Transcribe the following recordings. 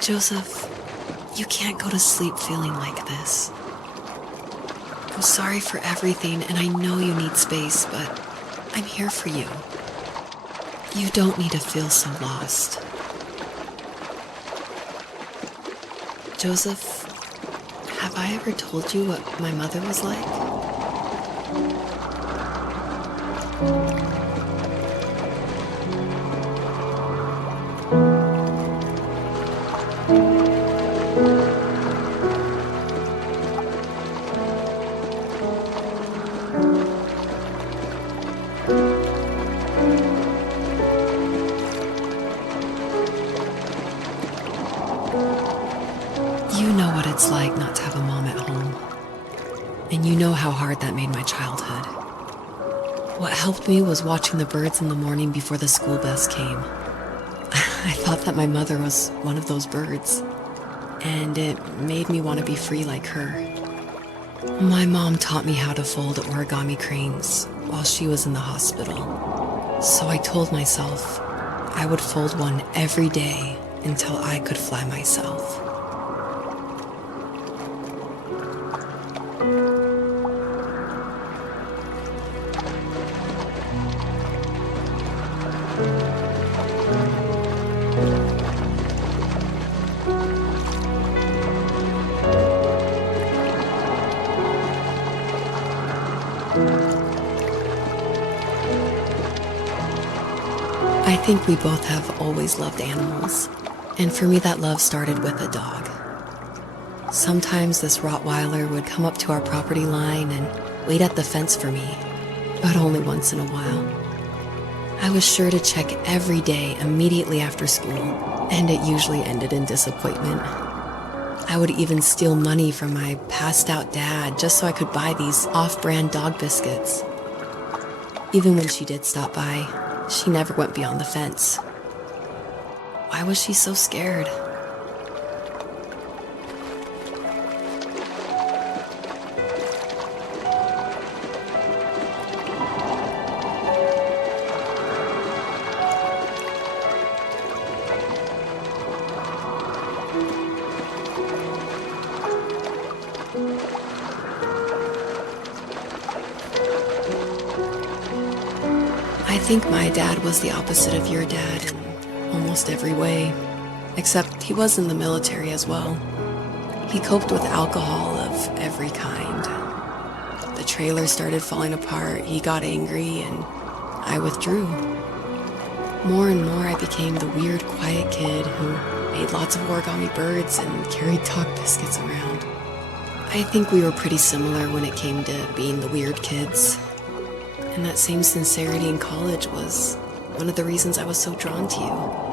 Joseph, you can't go to sleep feeling like this. I'm sorry for everything, and I know you need space, but I'm here for you. You don't need to feel so lost. Joseph, have I ever told you what my mother was like? You know what it's like not to have a mom at home. And you know how hard that made my childhood. What helped me was watching the birds in the morning before the school bus came. I thought that my mother was one of those birds, and it made me want to be free like her. My mom taught me how to fold origami cranes while she was in the hospital. So I told myself I would fold one every day until I could fly myself. I think we both have always loved animals, and for me that love started with a dog. Sometimes this Rottweiler would come up to our property line and wait at the fence for me, but only once in a while. I was sure to check every day immediately after school, and it usually ended in disappointment. I would even steal money from my passed-out dad just so I could buy these off-brand dog biscuits. Even when she did stop by, she never went beyond the fence. Why was she so scared? I think my dad was the opposite of your dad in almost every way, except he was in the military as well. He coped with alcohol of every kind. The trailer started falling apart, he got angry, and I withdrew. More and more I became the weird, quiet kid who made lots of origami birds and carried dog biscuits around. I think we were pretty similar when it came to being the weird kids. And that same sincerity in college was one of the reasons I was so drawn to you.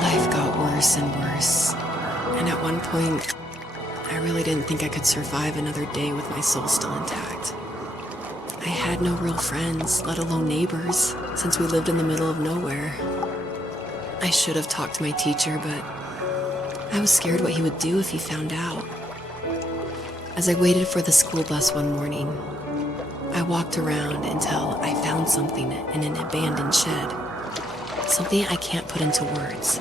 Life got worse and worse, and at one point, I really didn't think I could survive another day with my soul still intact. I had no real friends, let alone neighbors, since we lived in the middle of nowhere. I should have talked to my teacher, but I was scared what he would do if he found out. As I waited for the school bus one morning, I walked around until I found something in an abandoned shed. Something I can't put into words.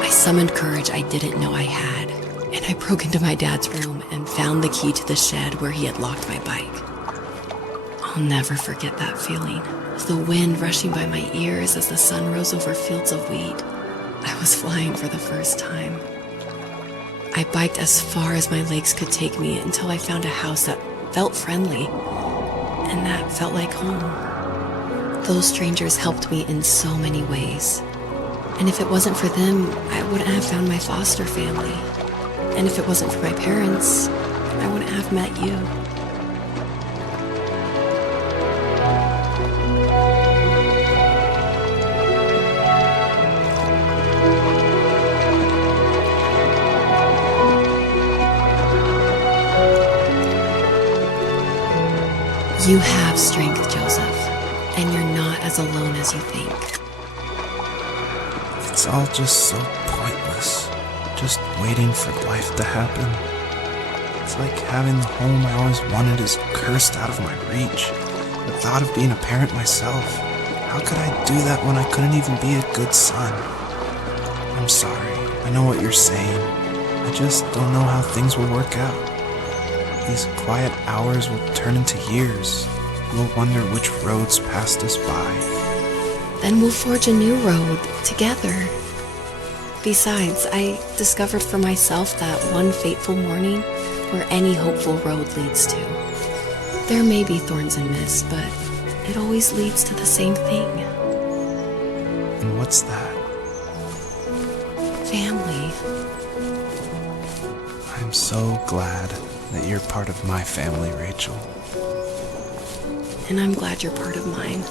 I summoned courage I didn't know I had, and I broke into my dad's room and found the key to the shed where he had locked my bike. I'll never forget that feeling, the wind rushing by my ears as the sun rose over fields of wheat. I was flying for the first time. I biked as far as my legs could take me until I found a house that felt friendly, and that felt like home. Those strangers helped me in so many ways, and if it wasn't for them, I wouldn't have found my foster family. And if it wasn't for my parents, I wouldn't have met you. You have strength, Joseph, and you're not as alone as you think. It's all just so pointless, just waiting for life to happen. It's like having the home I always wanted is cursed out of my reach. The thought of being a parent myself, how could I do that when I couldn't even be a good son? I'm sorry, I know what you're saying. I just don't know how things will work out. These quiet hours will turn into years. We'll wonder which roads passed us by. Then we'll forge a new road together. Besides, I discovered for myself that one fateful morning where any hopeful road leads to. There may be thorns and mist, but it always leads to the same thing. And what's that? Family. I'm so glad that you're part of my family, Rachel. And I'm glad you're part of mine.